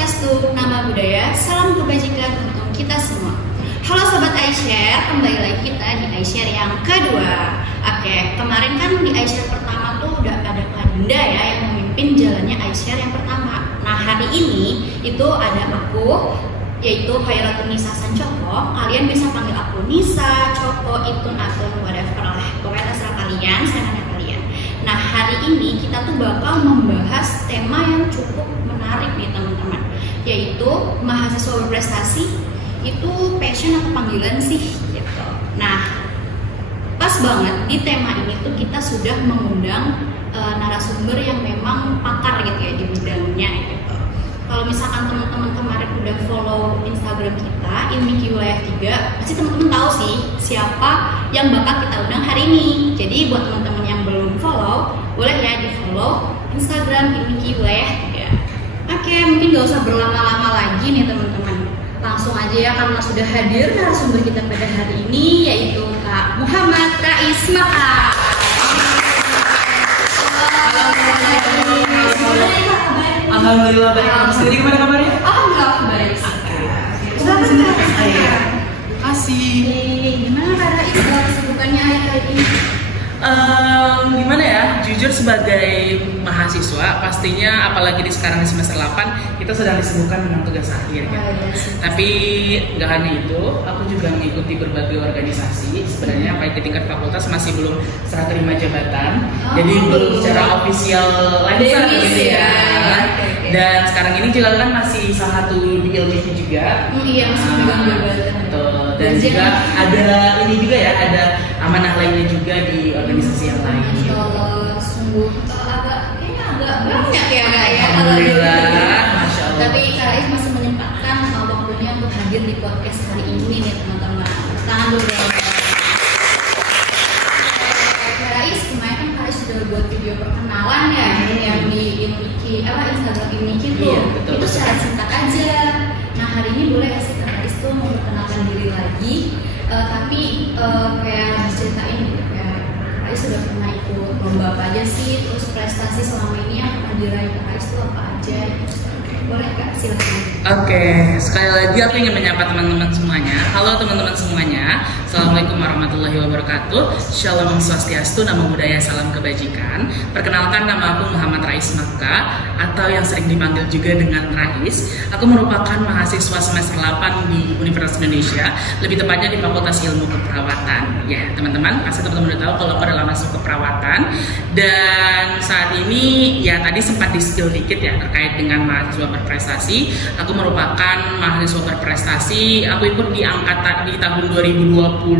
Swastiastu, Nama Budaya, Salam Kebajikan untuk kita semua. Halo Sobat iShare, kembali lagi kita di iShare yang kedua. Oke, kemarin kan di iShare pertama tuh udah ada Kak Dinda ya yang memimpin jalannya iShare yang pertama. Nah hari ini itu ada aku, yaitu Khairatul Nisa Sancoko. Kalian bisa panggil aku Nisa, Coko, Itun, Atun, whatever lah. Pokoknya terserah kalian, saya nanya kalian. Nah hari ini kita tuh bakal membahas tema yang cukup menarik nih teman-teman, yaitu mahasiswa berprestasi itu passion atau panggilan sih gitu. Nah pas banget di tema ini tuh kita sudah mengundang narasumber yang memang pakar gitu ya di bidangnya gitu. Kalau misalkan teman-teman kemarin udah follow Instagram kita Ilmiki Wilayah 3, pasti teman-teman tahu sih siapa yang bakal kita undang hari ini. Jadi buat teman-teman yang belum follow, boleh ya di follow Instagram Ilmiki Wilayah 3. Oke, mungkin gak usah berlama-lama lagi nih teman-teman. Langsung aja ya, karena sudah hadir narasumber kita pada hari ini, yaitu Kak Muhammad Rais Maka. Alhamdulillah baik. Kamu sendiri gimana kabarnya? Alhamdulillah baik. Terima kasih. Gimana Kak Rais kesibukannya kali ini? Gimana ya? Jujur sebagai mahasiswa, pastinya apalagi di sekarang di semester 8 kita sedang disibukkan dengan tugas akhir gitu. Tapi nggak hanya itu, aku juga mengikuti berbagai organisasi. Sebenarnya baik di tingkat fakultas masih belum serah terima jabatan, jadi belum secara ofisial lancar gitu ya. Dan sekarang ini juga kan masih salah satu di LMIK juga. Iya, masih megang jabatan. Dan juga ada ini juga ya, ada amanah lainnya juga di organisasi yang lain. Masya Allah, sungguh kayaknya agak banyak ya Kak ya. Alhamdulillah, Masya Allah. Tapi Kak Rais masih menyempatkan waktunya untuk hadir di podcast hari ini nih teman-teman. Tangan dulu ya. Kak Rais, kemarin kan Kak Rais sudah buat video perkenalan ya, yang di Instagram Ilmiki tuh. Iya, betul. Itu secara singkat aja. Nah hari ini boleh nggak sih Kak Rais tuh memperkenalkan diri lagi, tapi kayak ceritain gitu kayak Kak Rais sudah pernah ikut lomba apa aja sih, terus prestasi selama ini yang pernah diraih Kak Rais tuh apa aja? Boleh Kak, silakan. Oke, sekali lagi aku ingin menyapa teman-teman semuanya. Halo teman-teman semuanya. Assalamualaikum warahmatullahi wabarakatuh. Shalom Swastiastu, Nama Budaya, Salam Kebajikan. Perkenalkan, nama aku Muhammad Rais Maka, atau yang sering dipanggil juga dengan Rais. Aku merupakan mahasiswa semester 8 di Universitas Indonesia, lebih tepatnya di Fakultas Ilmu Keperawatan. Ya, teman-teman, pasti teman-teman udah tahu kalau aku adalah mahasiswa keperawatan. Dan saat ini, ya tadi sempat di-skill dikit ya terkait dengan mahasiswa berprestasi. Aku merupakan mahasiswa berprestasi. Aku ikut di angkatan di tahun 2023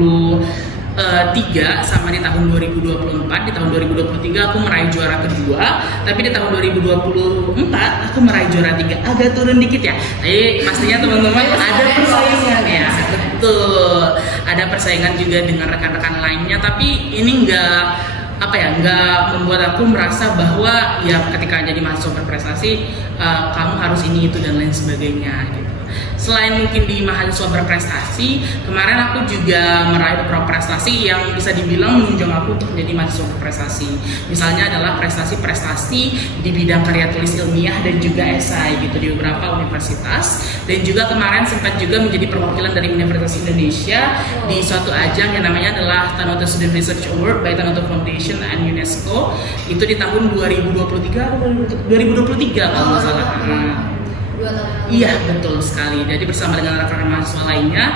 sama di tahun 2024. Di tahun 2023 aku meraih juara kedua, tapi di tahun 2024 aku meraih juara 3. Agak turun dikit ya. Tapi pastinya teman-teman ada persaingan ya. Betul. Ada persaingan juga dengan rekan-rekan lainnya, tapi ini nggak membuat aku merasa bahwa ya ketika jadi mahasiswa berprestasi kamu harus ini itu dan lain sebagainya gitu. Selain mungkin di mahasiswa berprestasi, kemarin aku juga meraih beberapa prestasi yang bisa dibilang menunjang aku untuk menjadi mahasiswa berprestasi. Misalnya adalah prestasi-prestasi di bidang karya tulis ilmiah dan juga esai gitu di beberapa universitas. Dan juga kemarin sempat juga menjadi perwakilan dari Universitas Indonesia di suatu ajang yang namanya adalah Tanoto Student Research Award by Tanoto Foundation and UNESCO. Itu di tahun 2023 kalau nggak salah. Iya betul sekali. Jadi bersama dengan rekan-rekan mahasiswa lainnya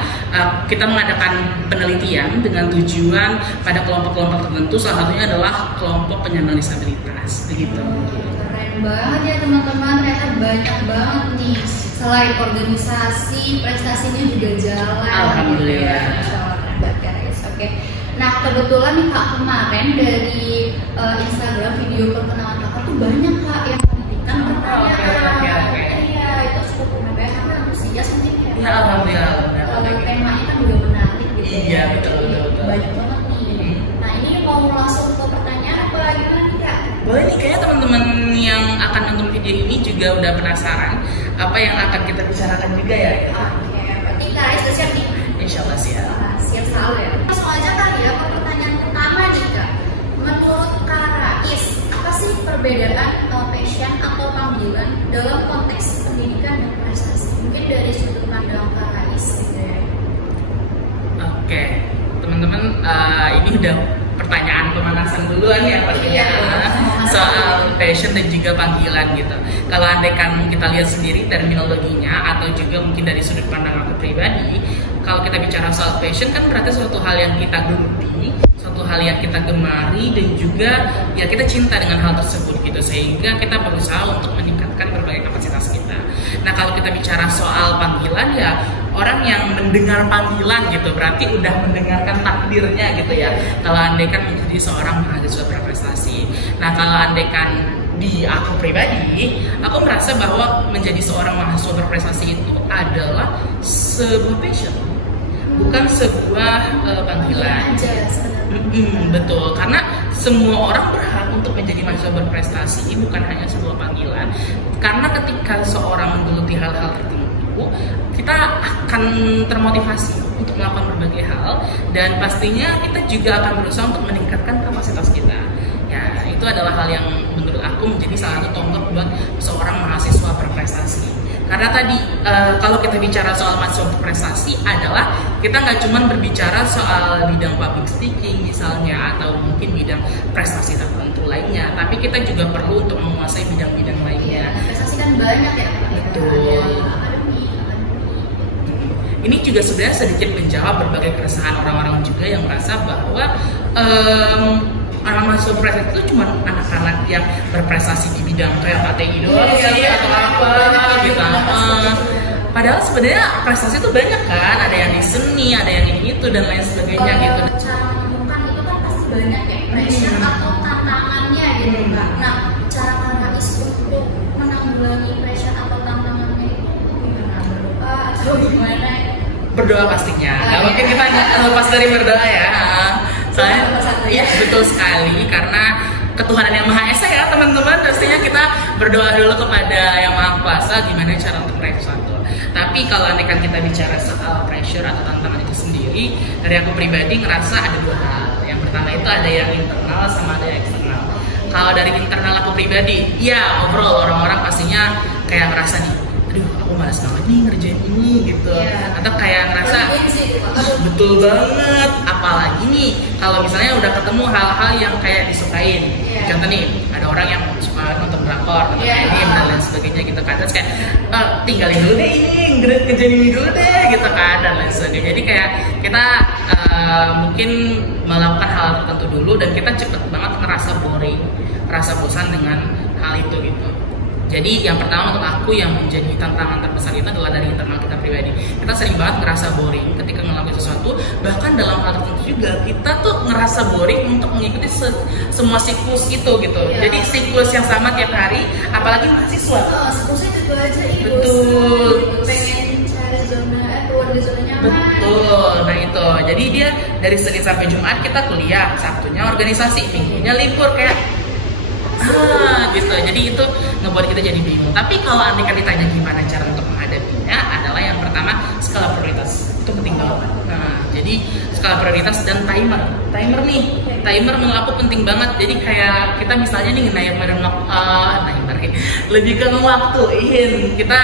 kita mengadakan penelitian dengan tujuan pada kelompok-kelompok tertentu. Salah satunya adalah kelompok penyandang disabilitas. Begitu. Keren banget ya teman-teman. Ternyata banyak banget nih. Selain organisasi, prestasinya juga jalan. Alhamdulillah. Keren banget guys. Oke. Nah kebetulan nih Kak, kemarin dari Instagram video perkenalan Kakak tuh banyak Kak yang memberikan pertanyaan. Ya, alhamdulillah. Temanya kan juga menarik gitu. Iya betul. Banyak banget nih. Nah ini mau langsung ke pertanyaan apa gimana nih Kak? Boleh nih, kayaknya teman-teman yang akan nonton video ini juga udah penasaran apa yang akan kita bicarakan juga ya. Oke, berarti Kak Rais siap nih? Insya Allah siap. Siap selalu ya. Langsung aja kali ya ke pertanyaan pertama nih Kak. Menurut Kak Rais, apa sih perbedaan passion atau panggilan dalam konteks pendidikan dan udah pertanyaan pemanasan duluan ya pastinya soal passion dan juga panggilan gitu. Kalau andaikan kita lihat sendiri terminologinya atau juga mungkin dari sudut pandang aku pribadi, kalau kita bicara soal passion kan berarti suatu hal yang kita geluti, suatu hal yang kita gemari dan juga ya kita cinta dengan hal tersebut gitu, sehingga kita berusaha untuk meningkatkan berbagai kapasitas kita. Nah kalau kita bicara soal panggilan ya orang yang mendengar panggilan gitu berarti udah mendengarkan takdirnya gitu ya. Kalau andaikan menjadi seorang mahasiswa berprestasi. Nah kalau andaikan di aku pribadi, aku merasa bahwa menjadi seorang mahasiswa berprestasi itu adalah sebuah passion, bukan sebuah panggilan. Betul, karena semua orang berhak untuk menjadi mahasiswa berprestasi, bukan hanya sebuah panggilan. Karena ketika seorang menggeluti hal-hal tertentu, kita akan termotivasi untuk melakukan berbagai hal dan pastinya kita juga akan berusaha untuk meningkatkan kapasitas kita. Ya, itu adalah hal yang menurut aku menjadi salah satu tonggak buat seorang mahasiswa berprestasi. Karena tadi kalau kita bicara soal mahasiswa berprestasi adalah kita nggak cuma berbicara soal bidang public speaking misalnya atau mungkin bidang prestasi tertentu lainnya, tapi kita juga perlu untuk menguasai bidang-bidang lainnya. Prestasi kan banyak ya. Betul. Ini juga sebenarnya sedikit menjawab berbagai keresahan orang-orang juga yang merasa bahwa orang mahasiswa berprestasi itu cuma anak-anak yang berprestasi di bidang kayak KTI doang atau apa gitu. Padahal sebenarnya prestasi itu banyak kan, ada yang di seni, ada yang ini itu dan lain sebagainya gitu. Cara menemukan itu kan pasti banyak ya, pressure atau tantangannya gitu Kak. Nah, cara Kak Rais untuk menanggulangi pressure atau tantangannya itu gimana? Berdoa atau gimana? Berdoa pastinya, nggak mungkin kita lepas dari berdoa ya. Soalnya ya betul sekali, karena ketuhanan yang Maha Esa ya teman-teman, pastinya kita berdoa dulu kepada yang Maha Kuasa gimana cara untuk meraih sesuatu. Tapi kalau andaikan kita bicara soal pressure atau tantangan itu sendiri, dari aku pribadi ngerasa ada dua hal. Yang pertama itu ada yang internal sama ada yang eksternal. Kalau dari internal aku pribadi, ya overall orang-orang pastinya kayak ngerasa nih, aduh aku malas banget nih ngerjain ini gitu, atau kayak ngerasa betul banget, apalagi nih kalau misalnya udah ketemu hal-hal yang kayak disukain. Contoh nih, ada orang yang suka nonton drakor, nonton anime dan lain sebagainya gitu kan, terus kayak tinggalin dulu deh ini, kerjain ini dulu deh gitu kan dan lain sebagainya. Jadi kayak kita mungkin melakukan hal tertentu dulu dan kita cepet banget ngerasa boring, ngerasa bosan dengan hal itu gitu. Jadi yang pertama untuk aku yang menjadi tantangan terbesar itu adalah dari internal kita pribadi. Kita sering banget ngerasa boring ketika ngelakuin sesuatu, bahkan dalam hal tertentu juga kita tuh ngerasa boring untuk mengikuti semua siklus itu gitu. Jadi siklus yang sama tiap hari, apalagi mahasiswa. Siklusnya itu aja itu. Betul. Pengen cari zona, keluar dari zona nyaman. Betul. Nah itu. Jadi dia dari Senin sampai Jumat kita kuliah, Sabtunya organisasi, Minggunya libur kayak gitu. Jadi itu ngebuat kita jadi bingung. Tapi kalau andaikan ditanya gimana cara untuk menghadapinya, adalah yang pertama skala prioritas. Itu penting banget. Nah, jadi skala prioritas dan timer. Timer menurut aku penting banget. Jadi kayak kita misalnya nih lebih ke ngewaktuin kita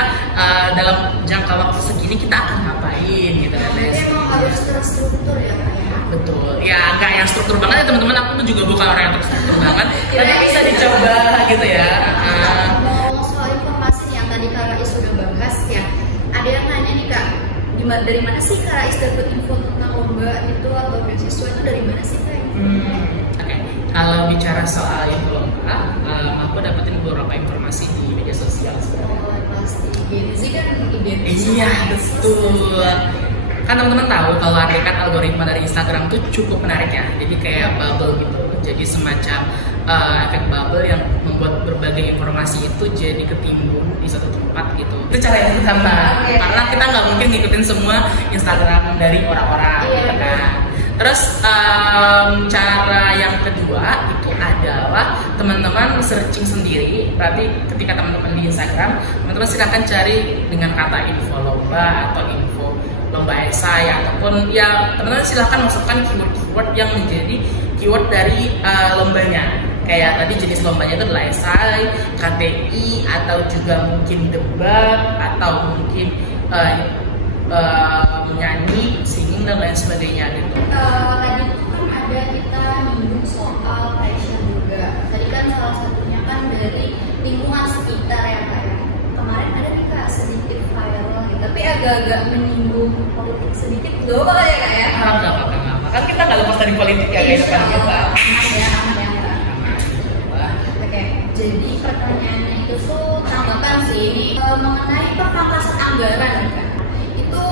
dalam jangka waktu segini kita akan ngapain gitu. Jadi emang harus terstruktur ya Kak ya. Betul. Ya nggak yang struktur banget ya teman-teman. Aku tuh juga bukan orang yang terstruktur banget. Tapi bisa dicoba gitu ya. Mau soal informasi yang tadi Kak Rais sudah bahas ya. Ada yang nanya nih Kak, dari mana sih Kak Rais dapat info tentang lomba itu atau beasiswa itu dari mana sih Kak? Oke. Kalau bicara soal info lomba, aku dapetin beberapa informasi di media sosial sebenarnya. Oh pasti. Gini sih kan identitas. Iya betul. Kan teman-teman tahu kalau andaikan algoritma dari Instagram tuh cukup menarik ya. Jadi kayak bubble gitu. Jadi semacam efek bubble yang membuat berbagai informasi itu jadi ketimbun di satu tempat gitu. Itu cara yang pertama. Karena kita nggak mungkin ngikutin semua Instagram dari orang-orang gitu kan. Terus cara yang kedua itu adalah teman-teman searching sendiri. Berarti ketika teman-teman di Instagram, teman-teman silakan cari dengan kata info lomba atau info lomba esai ataupun ya teman-teman silahkan masukkan keyword-keyword yang menjadi keyword dari lombanya. Kayak tadi jenis lombanya itu adalah esai, KTI atau juga mungkin debat atau mungkin menyanyi, singing dan lain sebagainya gitu. Tadi itu kan ada ada kita nyinggung soal pressure juga. Tadi kan salah satunya kan dari lingkungan sekitar ya Kak ya. Kemarin ada nih Kak sedikit viral gitu, tapi agak-agak menyinggung politik sedikit doang ya Kak ya. Nggak apa-apa. Kan kita nggak lepas dari politik ya kehidupan kita. Aman ya Kak. Oke, jadi pertanyaannya itu tuh tanggapan sih ini mengenai pemangkasan anggaran nih Kak. Itu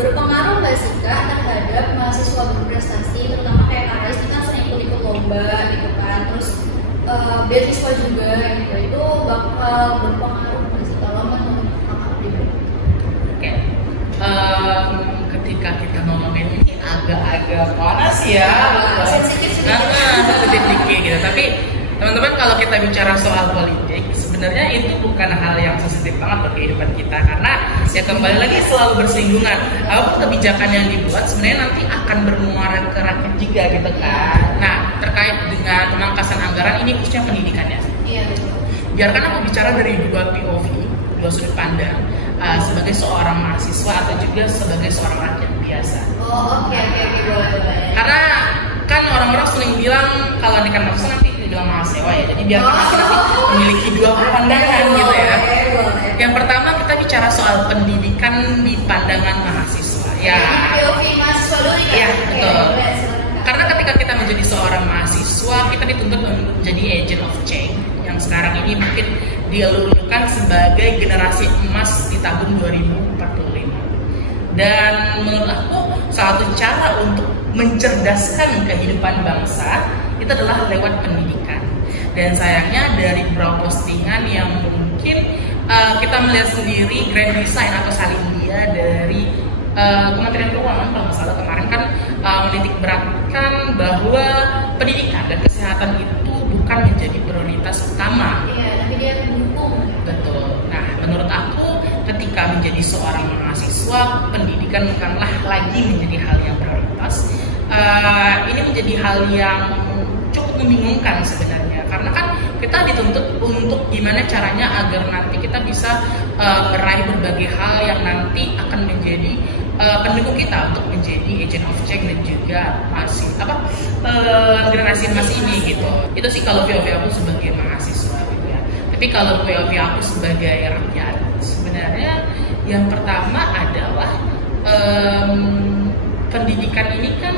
berpengaruh nggak sih Kak terhadap mahasiswa berprestasi, terutama kayak Kak Rais kan sering ikut lomba gitu kan, terus beasiswa juga gitu, itu bakal berpengaruh nggak sih kalau menurut Kakak pribadi? Oke, ketika kita ngomongin ini agak-agak panas ya, sensitif dikit gitu. Tapi teman-teman kalau kita bicara soal politik, sebenarnya itu bukan hal yang sensitif banget bagi kehidupan kita, karena ya kembali lagi selalu bersinggungan. Apapun kebijakan yang dibuat sebenarnya nanti akan bermuara ke rakyat juga gitu kan. Nah, terkait dengan pemangkasan anggaran ini khususnya pendidikannya. Iya betul. Biarkan aku bicara dari dua POV, dua sudut pandang, sebagai seorang mahasiswa atau juga sebagai seorang rakyat biasa. Oh oke, boleh. Karena kan orang-orang sering bilang kalau nikah nafsu nanti dibilang mahasiswa ya, jadi biarkan aku nanti memiliki dua pandangan gitu ya. Yang pertama kita bicara soal pendidikan di pandangan mahasiswa ya. POV mahasiswa dulu ya. Iya betul. Karena ketika kita menjadi seorang mahasiswa, kita dituntut menjadi agent of change yang sekarang ini mungkin dielulukan sebagai generasi emas di tahun 2045. Dan menurut aku salah satu cara untuk mencerdaskan kehidupan bangsa itu adalah lewat pendidikan. Dan sayangnya dari beberapa postingan yang mungkin kita melihat sendiri grand design atau salindia dari Kementerian Keuangan kalau nggak salah kemarin kan menitik beratkan bahwa pendidikan dan kesehatan itu bukan menjadi prioritas utama. Iya, tapi dia mendukung. Betul. Nah, menurut aku ketika menjadi seorang mahasiswa, pendidikan bukanlah lagi menjadi hal yang prioritas. Ini menjadi hal yang cukup membingungkan sebenarnya, karena kan kita dituntut untuk gimana caranya agar nanti kita bisa meraih berbagai hal yang nanti akan menjadi pendukung kita untuk menjadi agent of change dan juga masih generasi emas ini gitu. Itu sih kalau POV aku sebagai mahasiswa gitu ya. Tapi kalau POV aku sebagai rakyat, sebenarnya yang pertama adalah pendidikan ini kan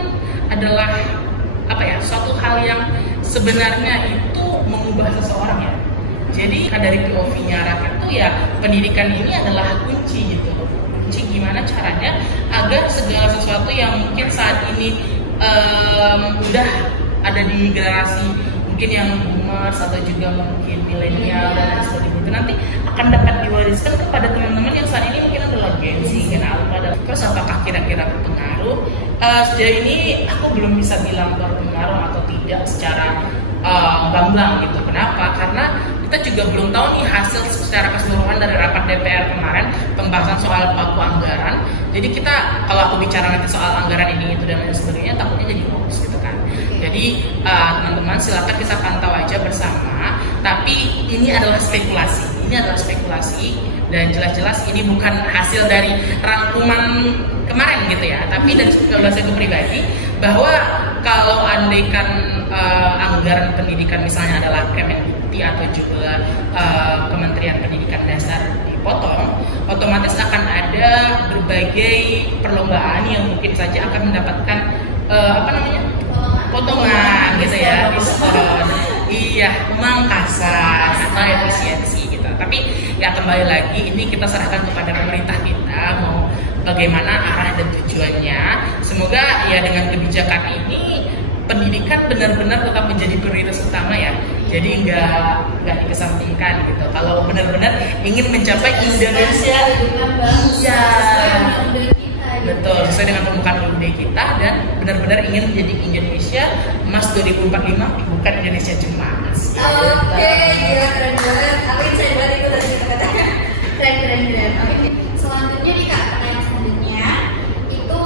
adalah suatu hal yang sebenarnya itu mengubah seseorang ya. Jadi dari POV-nya rakyat tuh ya pendidikan ini adalah kunci gitu. Kunci gimana caranya agar segala sesuatu yang mungkin saat ini udah ada di generasi mungkin yang boomers atau juga mungkin milenial dan sebagainya itu nanti akan dapat diwariskan kepada teman-teman yang saat ini mungkin adalah Gen Z, Gen Alpha. Terus apakah kira-kira berpengaruh? Sejauh ini aku belum bisa bilang berpengaruh atau tidak secara gamblang gitu. Kenapa? Karena kita juga belum tahu nih hasil secara keseluruhan dari rapat DPR kemarin pembahasan soal paku anggaran. Jadi kita kalau aku bicara nanti soal anggaran ini itu dan lain sebagainya takutnya jadi hoax gitu kan. Jadi teman-teman silakan kita pantau aja bersama. Tapi ini adalah spekulasi. Ini adalah spekulasi dan jelas-jelas ini bukan hasil dari rangkuman kemarin gitu ya. Tapi dari spekulasi pribadi bahwa kalau andaikan anggaran pendidikan misalnya adalah Kemendikti atau juga Kementerian Pendidikan Dasar dipotong, otomatis akan ada berbagai perlombaan yang mungkin saja akan mendapatkan potongan gitu ya, diskon, iya, pemangkasan atau efisiensi gitu. Tapi ya kembali lagi ini kita serahkan kepada pemerintah kita mau bagaimana arah dan tujuannya. Semoga ya dengan kebijakan ini pendidikan benar-benar tetap menjadi prioritas utama ya. Jadi nggak dikesampingkan gitu. Kalau benar-benar ingin mencapai Indonesia, iya, betul, sesuai dengan pembukaan UUD kita dan benar-benar ingin menjadi Indonesia emas 2045, bukan Indonesia cemas. Oke, gila keren banget. Aku insight banget itu tadi kata-katanya. Keren. Oke, selanjutnya nih Kak, pertanyaan selanjutnya itu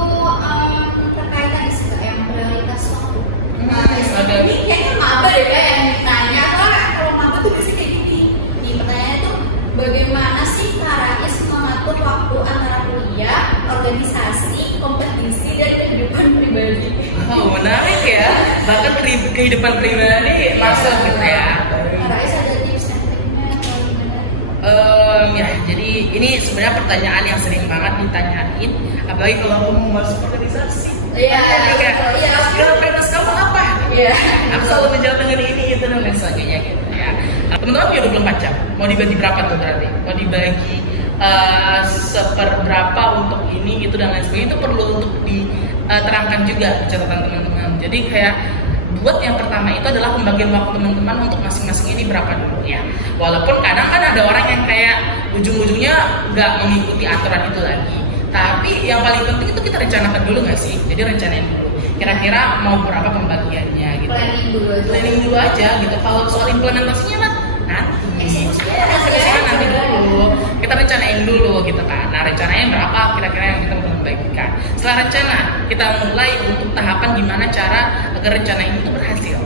terkait tadi sih Kak yang prioritas waktu. Ini kayaknya maba deh Kak yang ditanya. Kalau maba tuh biasanya kayak gini. Nih pertanyaannya tuh bagaimana sih Kak Rais mengatur waktu antara kuliah, organisasi, kompetisi, dan kehidupan pribadi? Oh, menarik ya. bahkan kehidupan pribadi masuk gitu ya. Ya, jadi ini sebenarnya pertanyaan yang sering banget ditanyain, apalagi kalau aku mau masuk organisasi. Iya. Prioritas kamu apa? Iya. Aku selalu menjawab dengan ini gitu dan lain sebagainya gitu ya. Teman-teman punya 24 jam. Mau dibagi berapa tuh berarti? Mau dibagi seperberapa untuk ini gitu dan lain sebagainya, itu perlu untuk diterangkan juga catatan teman-teman. Jadi kayak buat yang pertama itu adalah pembagian waktu teman-teman untuk masing-masing ini berapa dulu ya. Walaupun kadang kan ada orang yang kayak ujung-ujungnya nggak mengikuti aturan itu lagi. Tapi yang paling penting itu kita rencanakan dulu nggak sih? Jadi rencanain dulu. Kira-kira mau berapa pembagiannya gitu. Planning dulu aja gitu. Kalau soal implementasinya kan nanti. Nanti dulu. Kita rencanain dulu gitu kan. Nah rencananya berapa kira-kira yang kita mau bagikan. Setelah rencana kita mulai untuk tahapan gimana cara agar rencana ini itu berhasil.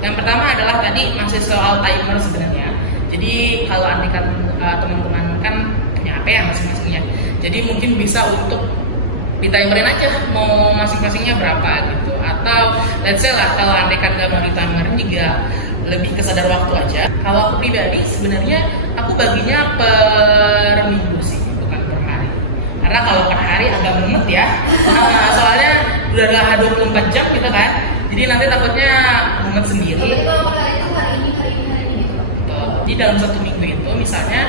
Yang pertama adalah tadi masih soal timer sebenarnya. Jadi kalau andikan teman-teman kan punya HP ya masing-masingnya. Jadi mungkin bisa untuk ditimerin aja mau masing-masingnya berapa gitu. Atau let's say lah kalau andikan nggak mau ditimerin juga lebih ke sadar waktu aja. Kalau aku pribadi sebenarnya aku baginya per minggu sih, bukan per hari. Karena kalau per hari agak mumet ya. Soalnya udah 24 jam gitu kan. Jadi nanti takutnya mumet sendiri. Jadi kalau per hari itu hari ini gitu. Jadi dalam satu minggu itu misalnya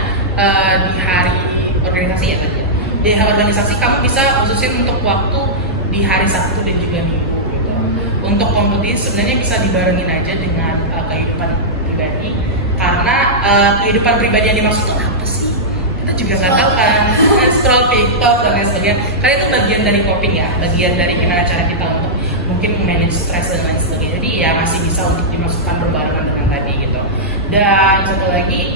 di hari organisasi ya tadi. Di hari organisasi kamu bisa khususin untuk waktu di hari Sabtu dan juga Minggu gitu. Untuk kompetisi sebenarnya bisa dibarengin aja dengan kehidupan pribadi. Karena kehidupan pribadi yang dimaksud itu apa sih? Kita juga nggak tahu kan. Scroll TikTok dan lain sebagainya. Karena itu bagian dari coping ya, bagian dari gimana cara kita untuk mungkin manage stress dan lain sebagainya. Jadi ya masih bisa untuk dimasukkan berbarengan dengan tadi gitu. Dan satu lagi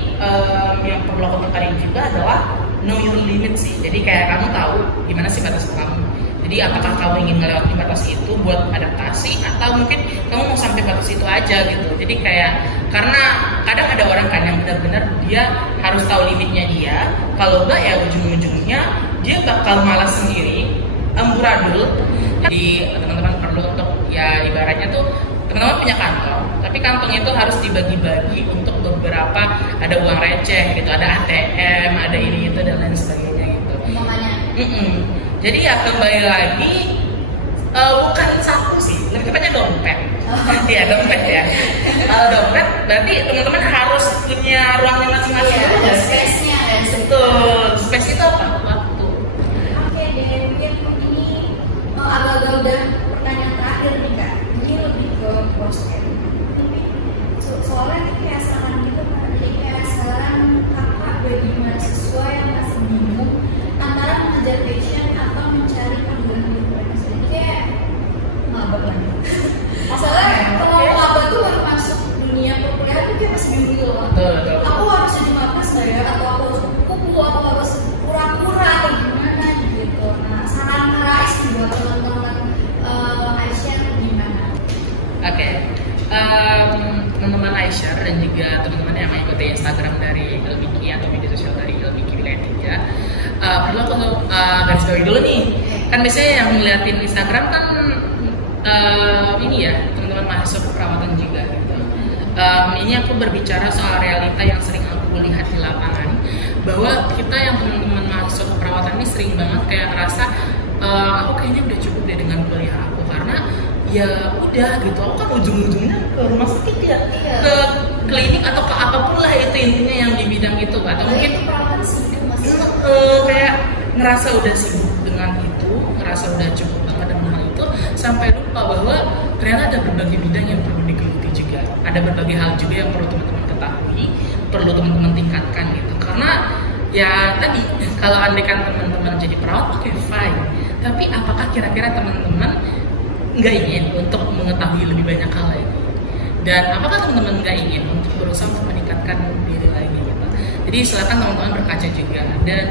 yang perlu aku tekanin juga adalah know your limit sih. Jadi kayak kamu tahu gimana sih batas kamu. Jadi apakah kamu ingin melewati batas itu buat adaptasi atau mungkin kamu mau sampai batas itu aja gitu. Jadi kayak karena kadang ada orang kan yang benar-benar dia harus tahu limitnya dia. Kalau enggak ya ujung-ujungnya dia bakal malas sendiri, amburadul. Jadi teman-teman perlu untuk ya ibaratnya tuh teman-teman punya kantong, tapi kantong itu harus dibagi-bagi untuk beberapa, ada uang receh gitu, ada ATM, ada ini itu dan lain sebagainya gitu. Jadi ya kembali lagi bukan saku sih, lebih tepatnya dompet. Iya dompet ya. Kalau dompet berarti teman-teman harus punya ruangnya masing-masing. Iya, ada space-nya kan. Betul. Space itu apa? Waktu. Oke deh, mungkin ini agak-agak udah pertanyaan terakhir nih Kak. Ini lebih ke prospek. Soalnya ini kayak saran gitu kan. Jadi kayak saran kakak bagi mahasiswa yang masih bingung antara mengejar passion atau mencari panggilan hidup. Jadi kayak maba lagi. Masalahnya kalau maba tuh baru masuk dunia perkuliahan tuh kayak masih bingung gitu loh. Aku harus jadi mapas nggak ya? Atau aku harus kupu atau harus pura-pura atau gimana gitu. Nah saran Kak sih buat teman-teman Aisyah gimana? Oke. Teman-teman Aisyah dan juga teman-teman yang mengikuti Instagram dari Ilmiki atau media sosial dari Ilmiki Wilayah 3 perlu aku garis bawahi dulu nih. Kan biasanya yang ngeliatin Instagram kan ini ya teman-teman mahasiswa keperawatan juga gitu. Ini aku berbicara soal realita yang sering aku lihat di lapangan, bahwa kita yang teman-teman mahasiswa keperawatan ini sering banget kayak ngerasa aku kayaknya udah cukup deh dengan kuliah aku, karena ya udah gitu, aku kan ujung-ujungnya ke rumah sakit ya, ke klinik atau ke apapun lah itu intinya yang di bidang itu, atau mungkin kayak ngerasa udah sibuk dengan itu, ngerasa udah cukup banget dengan hal itu, sampai lupa bahwa ternyata ada berbagai bidang yang perlu digeluti juga, ada berbagai hal juga yang perlu teman-teman ketahui, perlu teman-teman tingkatkan gitu. Karena ya tadi kalau andekan teman-teman jadi perawat, oke fine, tapi apakah kira-kira teman-teman nggak ingin untuk mengetahui lebih banyak hal lagi, dan apakah teman-teman nggak ingin untuk berusaha untuk meningkatkan diri lagi gitu. Jadi silakan teman-teman berkaca juga. Dan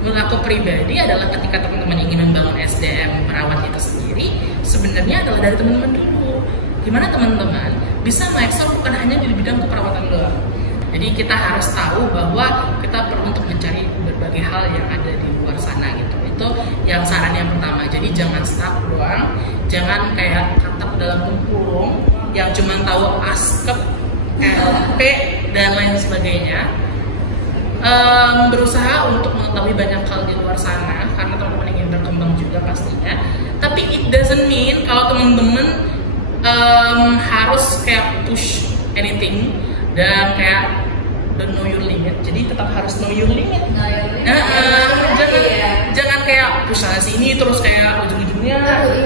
menurut aku pribadi adalah ketika teman-teman ingin membangun SDM perawat itu sendiri, sebenarnya adalah dari teman-teman dulu. Gimana teman-teman bisa mengekspor bukan hanya di bidang keperawatan doang. Jadi kita harus tahu bahwa kita perlu untuk mencari berbagai hal yang ada di luar sana gitu. Itu yang saran yang pertama. Jadi jangan stuck doang, jangan kayak katak dalam tempurung yang cuma tahu ASKEP, LP dan lain sebagainya. Berusaha untuk mengetahui banyak hal di luar sana karena teman-teman ingin berkembang juga pastinya. Tapi it doesn't mean kalau teman-teman harus kayak push anything dan kayak don't know your limit. Jadi tetap harus know your limit. Jangan kayak push sana sini terus kayak ujung-ujungnya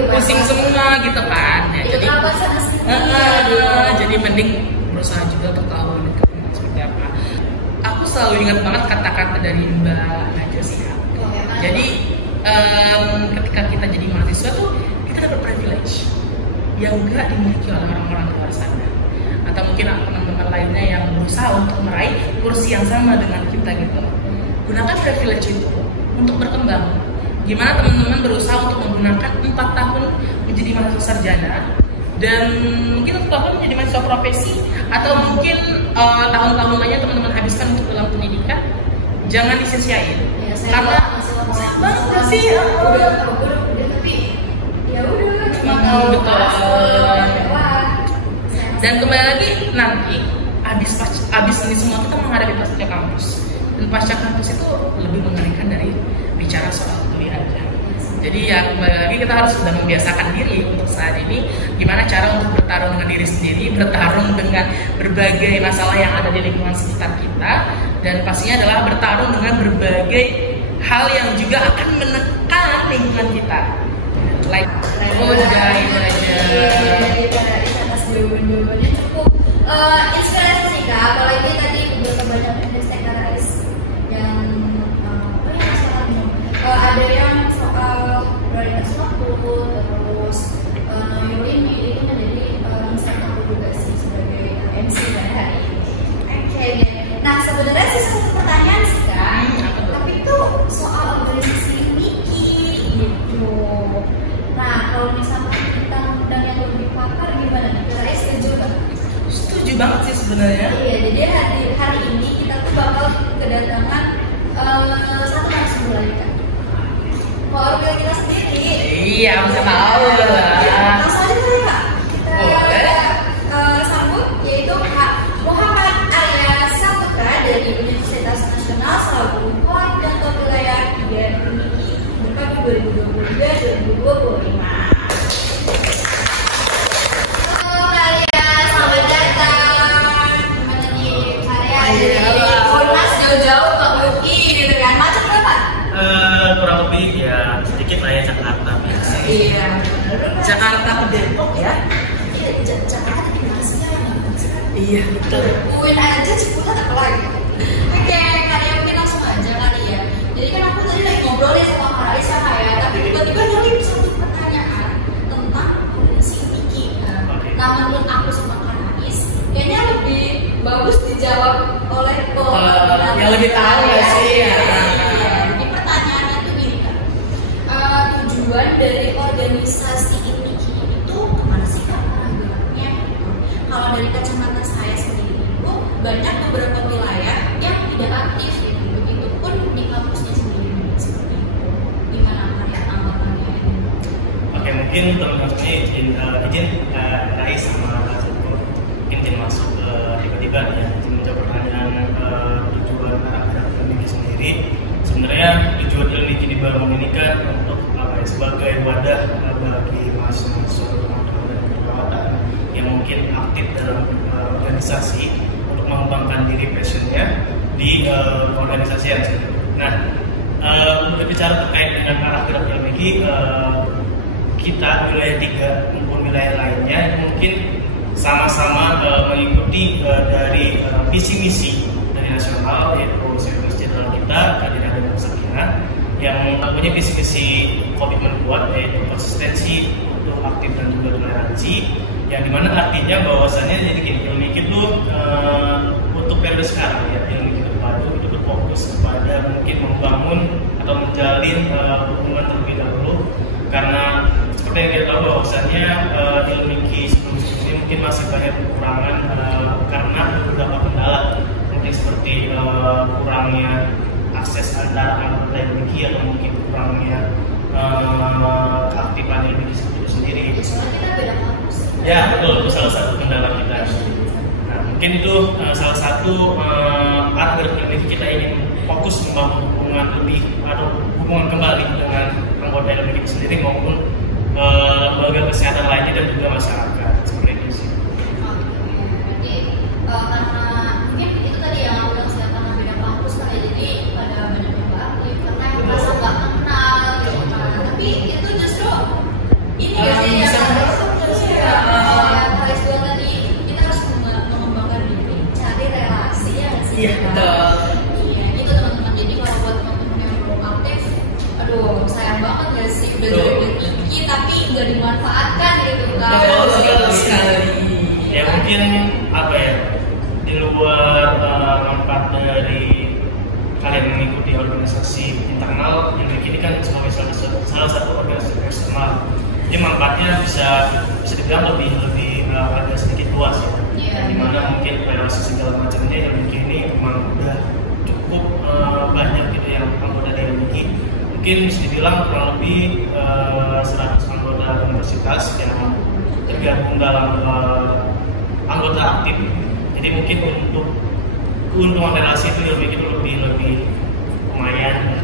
pusing semua gitu kan. Ya, jadi mending berusaha juga untuk tahu seperti apa. Aku selalu ingat banget kata-kata dari Mbak Najwa Shihab. Jadi ketika kita jadi mahasiswa tuh kita dapat privilege yang enggak dimiliki oleh orang-orang di luar sana, atau mungkin teman-teman lainnya yang berusaha untuk meraih kursi yang sama dengan kita gitu. Gunakan privilege itu untuk berkembang. Gimana teman-teman berusaha untuk menggunakan 4 tahun menjadi mahasiswa sarjana dan mungkin 1 tahun menjadi mahasiswa profesi, atau mungkin tahun-tahun lainnya teman-teman habiskan untuk dalam pendidikan, jangan disia-siain. Ya, karena banget sih udah tapi ya udah cuma tahu dan kembali lagi nanti abis ini semua kita menghadapi pasca kampus, dan pasca kampus itu lebih mengerikan dari bicara soal kuliah aja. Jadi ya kembali lagi kita harus sudah membiasakan diri untuk saat ini gimana cara untuk bertarung dengan diri sendiri, bertarung dengan berbagai masalah yang ada di lingkungan sekitar kita, dan pastinya adalah bertarung dengan berbagai hal yang juga akan menekan lingkungan kita. Like jawabannya cukup inspirasi sih Kak. Apalagi tadi beberapa banyak STKS yang ada yang soal prioritas waktu, terus know your limit itu menjadi insight aku juga sih sebagai MC pada hari ini. Oke deh. Nah sebenarnya sih satu pertanyaan sih Kak, tapi itu soal organisasi Miki gitu. Nah kalau misalnya kita undang yang lebih pakar gimana nih? Kira-kira setuju nggak? Setuju banget sih sebenarnya. Iya, jadi hari ini kita tuh bakal kedatangan satu narasumber lagi Kak. Kalau kita sendiri. Iya, bisa tahu lah. Langsung aja dulu Kak. Kita sambut yaitu Kak Muhammad Arya Saputra dari Universitas Nasional Salatiga dan Wilayah 3 Miki berkali 2023-2025. Jauh-jauh ke UI gitu kan, macet nggak Pak? Kurang lebih ya sedikit lah ya Jakarta biasa. Iya. Jakarta ke Depok ya? Iya, Jakarta di mana sih? Iya betul. UIN aja Ciputat apa lagi? Oke, kalian mungkin langsung aja kali ya. Jadi kan aku tadi lagi ngobrol nih sama Kak Raisa ya, tapi tiba-tiba nyelip satu pertanyaan tentang kondisi Miki. Nah, menurut aku sama Kak Rais, kayaknya lebih bagus dijawab oleh yang lebih tahu ya sih. Ini pertanyaannya tuh gini Kak, tujuan dari organisasi ini itu kemana sih Kak arahnya? Kalau dari kacamata saya sendiri itu banyak beberapa wilayah yang tidak aktif gitu. Begitupun di kampusnya sendiri seperti itu. Gimana Kak tanggapannya ini? Oke, mungkin teman-teman izin Rais sama Kak Zeko mungkin masuk tiba-tiba ya menjawab pertanyaan tujuan arah Ilmiki sendiri. Sebenarnya tujuan Ilmiki dibangun ini kan untuk sebagai wadah bagi mahasiswa teman-teman dan keperawatan yang mungkin aktif dalam organisasi untuk mengembangkan diri passionnya di organisasi. Nah, berbicara terkait dengan arah gerak Ilmiki, kita wilayah 3 maupun wilayah lainnya mungkin sama-sama mengikuti dari visi misi dari nasional, yaitu Sivitas Jenderal kita Kadinah dan Sakinah, yang mempunyai visi misi komitmen kuat, yaitu konsistensi untuk aktif dan juga toleransi, yang dimana artinya bahwasannya jadi gini, Ilmiki itu untuk periode sekarang ya, Ilmiki itu berfokus kepada mungkin membangun atau menjalin hubungan terlebih dahulu, karena seperti yang kita tahu bahwasannya Ilmiki ini mungkin masih banyak kekurangan karena beberapa kendala, mungkin seperti kurangnya akses antara anggota Ilmiki atau mungkin kurangnya keaktifan Ilmiki itu sendiri. Soalnya kita beda kampus. Ya betul, itu salah satu kendala kita. Nah, mungkin itu salah satu arah dari LMIK kita ingin fokus membangun hubungan lebih atau hubungan kembali dengan anggota LMIK sendiri maupun lembaga kesehatan lainnya dan juga masyarakat seperti itu sih. Jadi karena mungkin itu tadi yang aku bilang sih karena beda kampus lah ya, jadi ada banyak yang baru karena merasa nggak kenal gitu kan. Tapi itu justru ini ya sih yang Rais bilang tadi, kita harus mengembangkan diri, cari relasi ya sih. Iya betul. Iya itu teman-teman. Jadi kalau buat teman-teman yang belum aktif, aduh sayang banget gak sih udah jadi tinggi tapi nggak dimanfaatkan gitu kan. Betul sekali. Ya mungkin apa ya, di luar manfaat dari kalian mengikuti organisasi internal, LMIK ini kan sebagai salah satu organisasi eksternal. Jadi manfaatnya bisa dibilang lebih agak sedikit luas ya. Iya. Dimana mungkin relasi segala macamnya LMIK ini memang udah cukup banyak gitu yang anggota dari LMIK. Mungkin bisa dibilang kurang lebih 100 anggota universitas yang tergabung dalam anggota aktif. Jadi mungkin untuk keuntungan relasi itu LMIK itu lebih lumayan.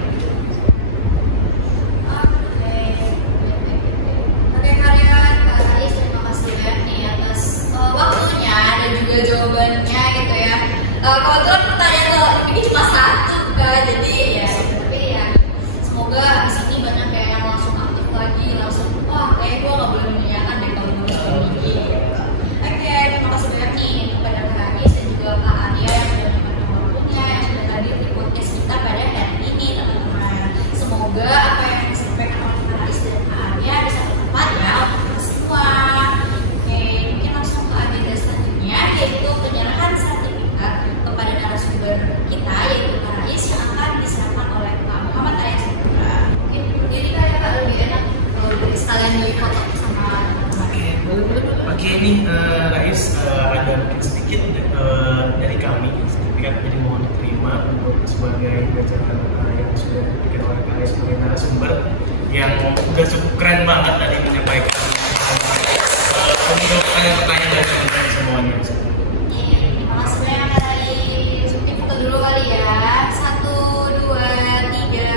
Jawabannya gitu ya. Kebetulan pertanyaan lo ini cuma satu kan, jadi ya tapi ya semoga di sini banyak kayak yang langsung aktif lagi, langsung wah kayak gue nggak boleh menyanyikan deh kalau gue ini. Oke, terima kasih banyak nih kepada Kak Ais dan juga Kak Arya yang sudah menerima waktunya, yang sudah hadir di podcast kita pada hari ini teman-teman. Semoga apa yang disampaikan oleh Kak Ais dan Kak Arya bisa bermanfaat ya untuk kita semua. Yaitu penyerahan sertifikat kepada narasumber kita yaitu Kak Rais yang akan diserahkan oleh Pak Muhammad Arya Saputra. Mungkin berdiri kayak Kak lebih enak kalau berdiri sekalian beli foto sama teman-teman. Oke, ini Rais ada mungkin sedikit dari kami sertifikat, jadi mohon diterima untuk sebagai bacaan yang sudah diberikan oleh Kak Rais sebagai narasumber yang udah cukup keren banget tadi menyampaikan pertanyaan dari teman-teman semuanya. Terima kasih banyak Kak Rais. Mungkin foto dulu kali ya. 1, 2, 3.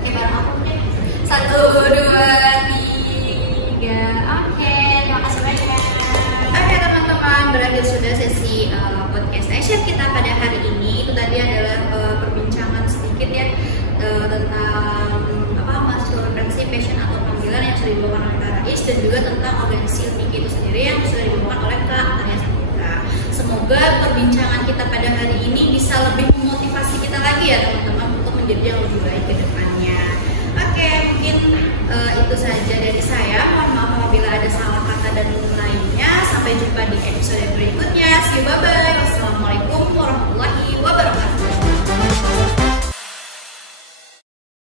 Oke bareng aku deh. 1, 2, 3. Oke, terima kasih banyak. Oke teman-teman, berakhir sudah sesi podcast Aisyah kita pada hari ini. Itu tadi adalah perbincangan sedikit ya tentang mahasiswa referensi passion atau panggilan yang sudah dibawakan oleh Kak Rais dan juga tentang organisasi LMIK itu sendiri yang sudah dibawakan oleh Kak Arya Saputra. Semoga perbincangan kita pada hari ini bisa lebih memotivasi kita lagi ya teman-teman untuk menjadi yang lebih baik ke depannya. Oke, mungkin itu saja dari saya. Mohon maaf apabila ada salah kata dan lainnya. Sampai jumpa di episode berikutnya. See you, bye-bye.